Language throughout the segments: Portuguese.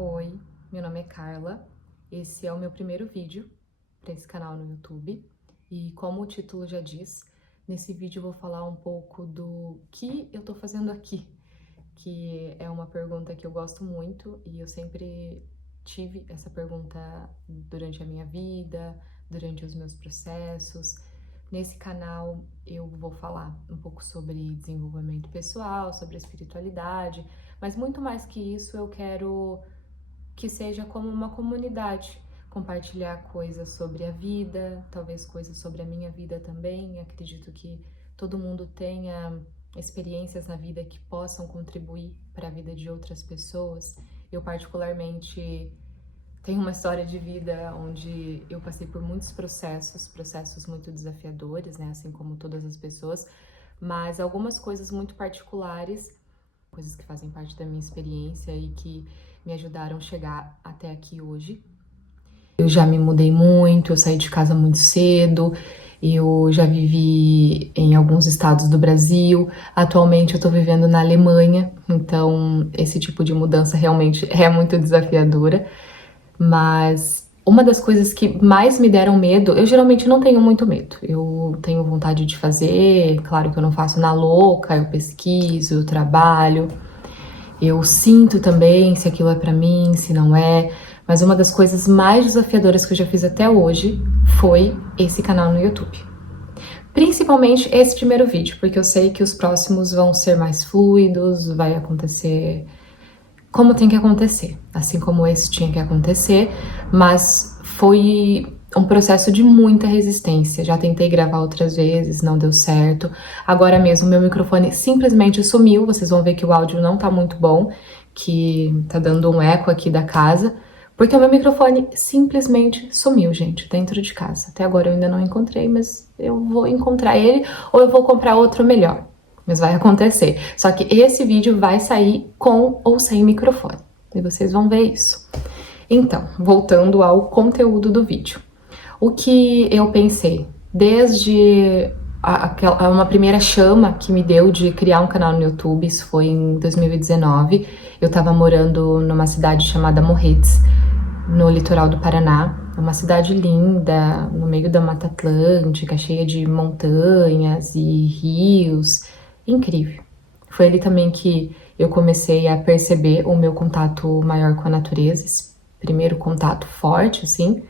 Oi, meu nome é Carla, esse é o meu primeiro vídeo para esse canal no YouTube e como o título já diz, nesse vídeo eu vou falar um pouco do que eu tô fazendo aqui, que é uma pergunta que eu gosto muito e eu sempre tive essa pergunta durante a minha vida, durante os meus processos. Nesse canal eu vou falar um pouco sobre desenvolvimento pessoal, sobre espiritualidade, mas muito mais que isso eu quero que seja como uma comunidade, compartilhar coisas sobre a vida, talvez coisas sobre a minha vida também. Acredito que todo mundo tenha experiências na vida que possam contribuir para a vida de outras pessoas. Eu particularmente tenho uma história de vida onde eu passei por muitos processos muito desafiadores, né, assim como todas as pessoas, mas algumas coisas muito particulares, coisas que fazem parte da minha experiência e que me ajudaram a chegar até aqui hoje. Eu já me mudei muito, eu saí de casa muito cedo, eu já vivi em alguns estados do Brasil, atualmente eu tô vivendo na Alemanha, então esse tipo de mudança realmente é muito desafiadora, mas uma das coisas que mais me deram medo, eu geralmente não tenho muito medo, eu tenho vontade de fazer, claro que eu não faço na louca, eu pesquiso, eu trabalho, eu sinto também se aquilo é pra mim, se não é, mas uma das coisas mais desafiadoras que eu já fiz até hoje foi esse canal no YouTube. Principalmente esse primeiro vídeo, porque eu sei que os próximos vão ser mais fluidos, vai acontecer como tem que acontecer, assim como esse tinha que acontecer, mas foi um processo de muita resistência. Já tentei gravar outras vezes, não deu certo. Agora mesmo meu microfone simplesmente sumiu, vocês vão ver que o áudio não tá muito bom, que tá dando um eco aqui da casa, porque o meu microfone simplesmente sumiu, gente, dentro de casa. Até agora eu ainda não encontrei, mas eu vou encontrar ele ou eu vou comprar outro melhor. Mas vai acontecer. Só que esse vídeo vai sair com ou sem microfone. E vocês vão ver isso. Então, voltando ao conteúdo do vídeo. O que eu pensei, desde uma primeira chama que me deu de criar um canal no YouTube, isso foi em 2019. Eu tava morando numa cidade chamada Morretes, no litoral do Paraná. É uma cidade linda, no meio da Mata Atlântica, cheia de montanhas e rios. Incrível. Foi ali também que eu comecei a perceber o meu contato maior com a natureza, esse primeiro contato forte, assim.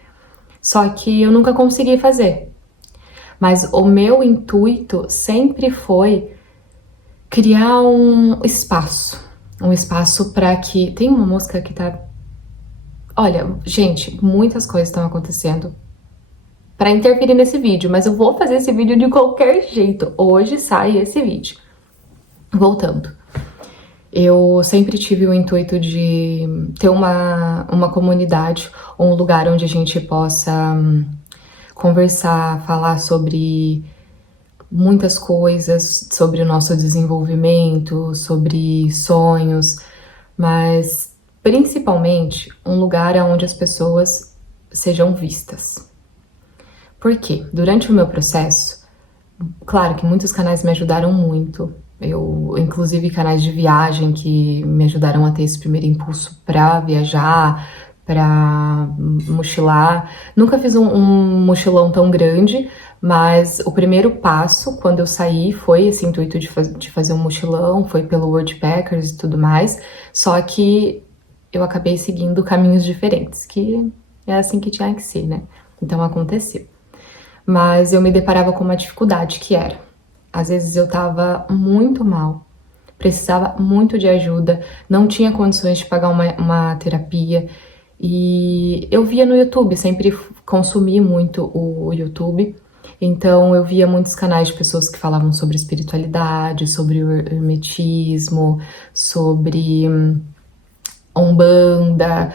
Só que eu nunca consegui fazer. Mas o meu intuito sempre foi criar um espaço para que tem uma mosca que tá. Olha, gente, muitas coisas estão acontecendo para interferir nesse vídeo, mas eu vou fazer esse vídeo de qualquer jeito. Hoje sai esse vídeo. Voltando. Eu sempre tive o intuito de ter uma comunidade, um lugar onde a gente possa conversar, falar sobre muitas coisas, sobre o nosso desenvolvimento, sobre sonhos, mas principalmente um lugar onde as pessoas sejam vistas. Por quê? Durante o meu processo, claro que muitos canais me ajudaram muito. Eu, inclusive canais de viagem que me ajudaram a ter esse primeiro impulso para viajar, para mochilar. Nunca fiz um mochilão tão grande, mas o primeiro passo quando eu saí foi esse intuito de fazer um mochilão, foi pelo Worldpackers e tudo mais. Só que eu acabei seguindo caminhos diferentes, que é assim que tinha que ser, né? Então aconteceu. Mas eu me deparava com uma dificuldade que era, às vezes eu tava muito mal, precisava muito de ajuda, não tinha condições de pagar uma terapia e eu via no YouTube, sempre consumi muito o YouTube, então eu via muitos canais de pessoas que falavam sobre espiritualidade, sobre o hermetismo, sobre Umbanda,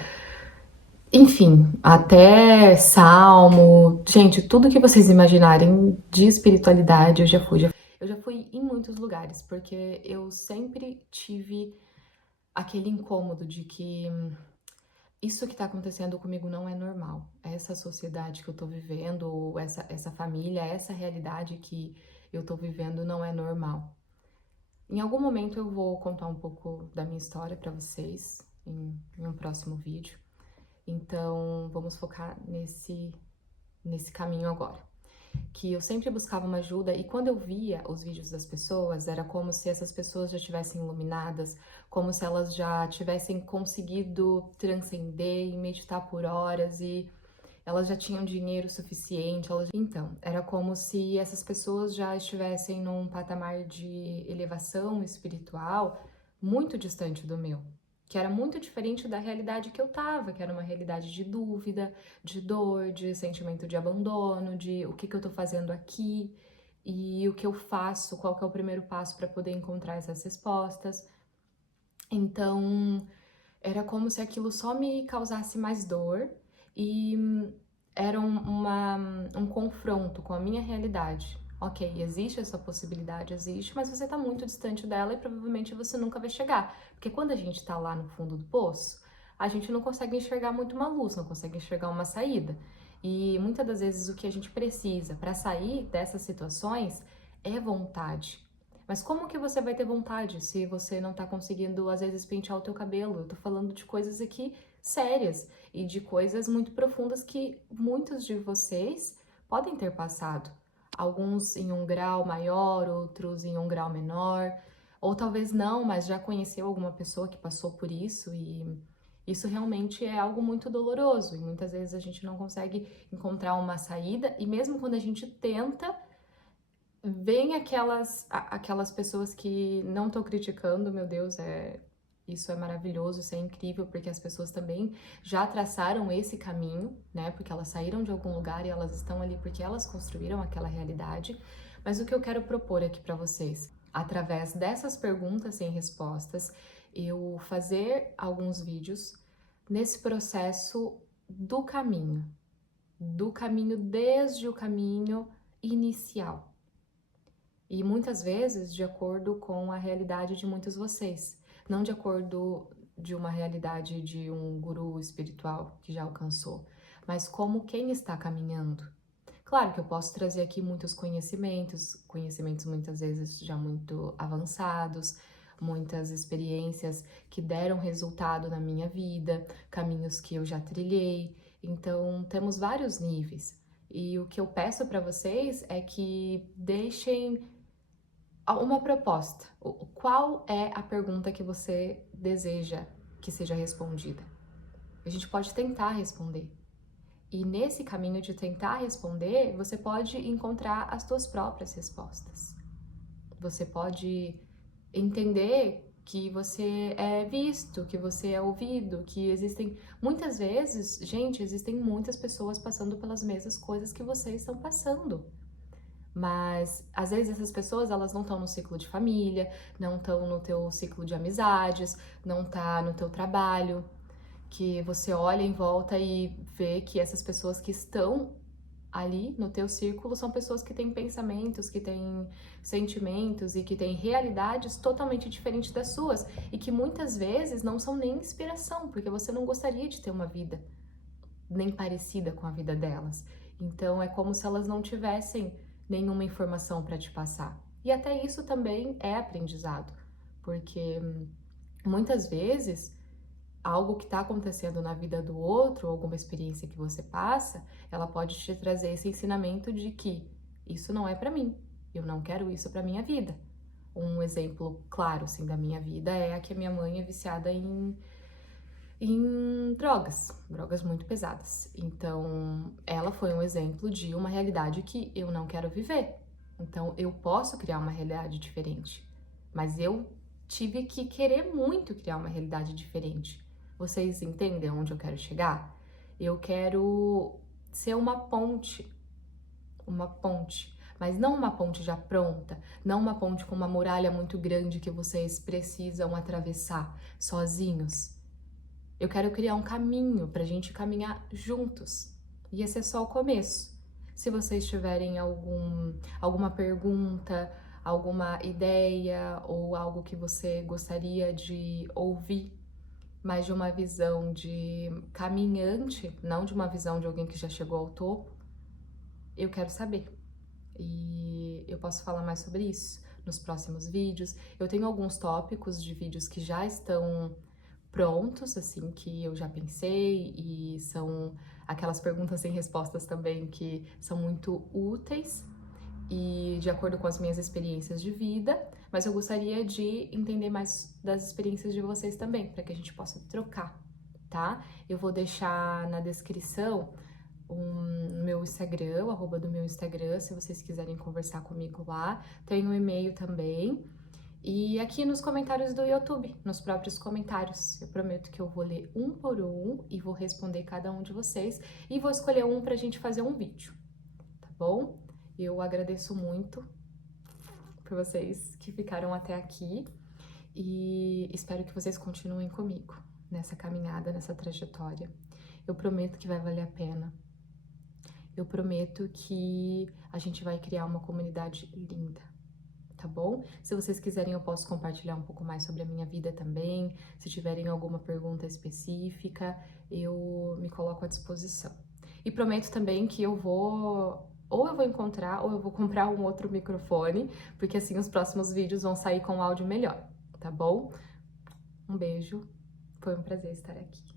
enfim, até salmo, gente, tudo que vocês imaginarem de espiritualidade eu já fui. Eu já fui em muitos lugares, porque eu sempre tive aquele incômodo de que isso que tá acontecendo comigo não é normal. Essa sociedade que eu tô vivendo, ou essa família, essa realidade que eu tô vivendo não é normal. Em algum momento eu vou contar um pouco da minha história pra vocês, em um próximo vídeo. Então, vamos focar nesse caminho agora. Que eu sempre buscava uma ajuda e quando eu via os vídeos das pessoas, era como se essas pessoas já estivessem iluminadas, como se elas já tivessem conseguido transcender e meditar por horas e elas já tinham dinheiro suficiente. Então, era como se essas pessoas já estivessem num patamar de elevação espiritual muito distante do meu, que era muito diferente da realidade que eu tava, que era uma realidade de dúvida, de dor, de sentimento de abandono, de o que eu tô fazendo aqui e o que eu faço, qual que é o primeiro passo para poder encontrar essas respostas. Então, era como se aquilo só me causasse mais dor e era um confronto com a minha realidade. Ok, existe essa possibilidade, existe, mas você tá muito distante dela e provavelmente você nunca vai chegar. Porque quando a gente tá lá no fundo do poço, a gente não consegue enxergar muito uma luz, não consegue enxergar uma saída. E muitas das vezes o que a gente precisa para sair dessas situações é vontade. Mas como que você vai ter vontade se você não tá conseguindo, às vezes, pentear o teu cabelo? Eu tô falando de coisas aqui sérias e de coisas muito profundas que muitos de vocês podem ter passado. Alguns em um grau maior, outros em um grau menor, ou talvez não, mas já conheceu alguma pessoa que passou por isso e isso realmente é algo muito doloroso e muitas vezes a gente não consegue encontrar uma saída e mesmo quando a gente tenta, vem aquelas pessoas que não estão criticando, meu Deus, isso é maravilhoso, isso é incrível, porque as pessoas também já traçaram esse caminho, né? Porque elas saíram de algum lugar e elas estão ali porque elas construíram aquela realidade. Mas o que eu quero propor aqui para vocês, através dessas perguntas sem respostas, eu fazer alguns vídeos nesse processo do caminho desde o caminho inicial. E muitas vezes de acordo com a realidade de muitos de vocês, não de acordo de uma realidade de um guru espiritual que já alcançou, mas como quem está caminhando. Claro que eu posso trazer aqui muitos conhecimentos muitas vezes já muito avançados, muitas experiências que deram resultado na minha vida, caminhos que eu já trilhei. Então, temos vários níveis. E o que eu peço para vocês é que deixem uma proposta. Qual é a pergunta que você deseja que seja respondida? A gente pode tentar responder. E nesse caminho de tentar responder, você pode encontrar as suas próprias respostas. Você pode entender que você é visto, que você é ouvido, que existem muitas vezes, gente, existem muitas pessoas passando pelas mesmas coisas que vocês estão passando. Mas às vezes essas pessoas elas não estão no ciclo de família, não estão no teu ciclo de amizades, não tá no teu trabalho, que você olha em volta e vê que essas pessoas que estão ali no teu círculo são pessoas que têm pensamentos, que têm sentimentos e que têm realidades totalmente diferentes das suas e que muitas vezes não são nem inspiração, porque você não gostaria de ter uma vida nem parecida com a vida delas. Então é como se elas não tivessem nenhuma informação para te passar. E até isso também é aprendizado, porque muitas vezes algo que está acontecendo na vida do outro, alguma experiência que você passa, ela pode te trazer esse ensinamento de que isso não é para mim, eu não quero isso para minha vida. Um exemplo claro assim da minha vida é que a minha mãe é viciada em drogas muito pesadas. Então, ela foi um exemplo de uma realidade que eu não quero viver. Então, eu posso criar uma realidade diferente, mas eu tive que querer muito criar uma realidade diferente. Vocês entendem aonde eu quero chegar? Eu quero ser uma ponte, mas não uma ponte já pronta, não uma ponte com uma muralha muito grande que vocês precisam atravessar sozinhos. Eu quero criar um caminho para a gente caminhar juntos. E esse é só o começo. Se vocês tiverem alguma pergunta, alguma ideia ou algo que você gostaria de ouvir, mas de uma visão de caminhante, não de uma visão de alguém que já chegou ao topo, eu quero saber. E eu posso falar mais sobre isso nos próximos vídeos. Eu tenho alguns tópicos de vídeos que já estão prontos, assim, que eu já pensei, e são aquelas perguntas sem respostas também que são muito úteis e de acordo com as minhas experiências de vida, mas eu gostaria de entender mais das experiências de vocês também, para que a gente possa trocar, tá? Eu vou deixar na descrição meu Instagram, o arroba do meu Instagram, se vocês quiserem conversar comigo lá. Tem um e-mail também. E aqui nos comentários do YouTube, nos próprios comentários, eu prometo que eu vou ler um por um e vou responder cada um de vocês e vou escolher um pra gente fazer um vídeo, tá bom? Eu agradeço muito por vocês que ficaram até aqui e espero que vocês continuem comigo nessa caminhada, nessa trajetória. Eu prometo que vai valer a pena. Eu prometo que a gente vai criar uma comunidade linda, tá bom? Se vocês quiserem, eu posso compartilhar um pouco mais sobre a minha vida também. Se tiverem alguma pergunta específica, eu me coloco à disposição. E prometo também que eu vou encontrar ou eu vou comprar um outro microfone, porque assim os próximos vídeos vão sair com áudio melhor, tá bom? Um beijo, foi um prazer estar aqui.